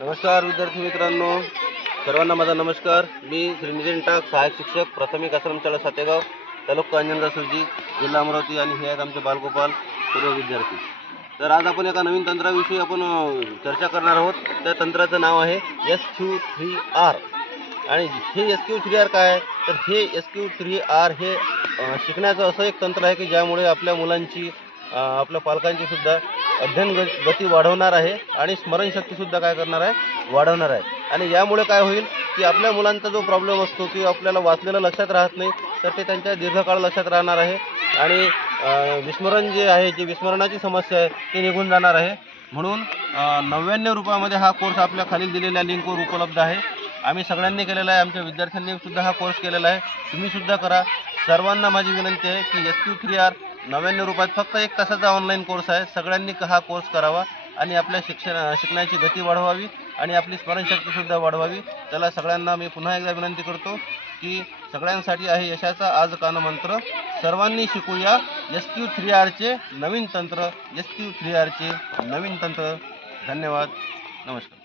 नमस्कार विद्यार्थी मित्रांनो, सर्वांना माझा नमस्कार। मी श्री नितीन टाक, सहाय्यक शिक्षक, प्राथमिक आश्रमशाळा सातेगाव, तालुका अंजनगाव सुरजी, जिल्हा अमरावती। आणि हे आहेत आमचे बालगोपाल सर्व विद्यार्थी। तर आज आपण एका नवीन तंत्राविषयी चर्चा करणार आहोत। त्या तंत्राचं नाव आहे SQ3R। आणि हे SQ3R काय आहे तर हे SQ3R हे शिकण्याचं असं एक तंत्र आहे की ज्यामुळे आपल्या मुलांची आपल्या पालकांची सुद्धा अध्ययन गती वाढवणार आहे आणि स्मरणशक्ती सुद्धा काय करणार आहे, वाढवणार आहे। आणि यामुळे काय होईल की आपल्या मुलांचा जो प्रॉब्लेम असतो की आपल्याला वाचलेलं लक्षात राहत नाही तर ते त्यांच्या दीर्घकाळ लक्षात राहणार आहे आणि विस्मरण जे आहे, जी विस्मरणाची समस्या आहे ती निघून जाणार आहे। म्हणून 99 रुपयामध्ये हा कोर्स आपल्या खालील दिलेल्या लिंकवर उपलब्ध आहे। आम्ही सगळ्यांनी केलेला आहे, आमच्या विद्यार्थ्यांनी सुद्धा हा कोर्स केलेला आहे। तुम्ही सुद्धा करा। सर्वांना माझी विनंती आहे की SQ3R 99 रुपयात फक्त 1 तासाचा ऑनलाईन कोर्स आहे। सगळ्यांनी हा कोर्स करावा आणि आपल्या शिकण्याची गती वाढवावी आणि आपली स्मरणशक्ती सुद्धा वाढवावी। त्याला सगळ्यांना मी पुन्हा एकदा विनंती करतो की सगळ्यांसाठी आहे यशाचा आज कानमंत्र। सर्वांनी शिकूया SQ3R चे नवीन तंत्र, SQ3R चे नवीन तंत्र। धन्यवाद, नमस्कार।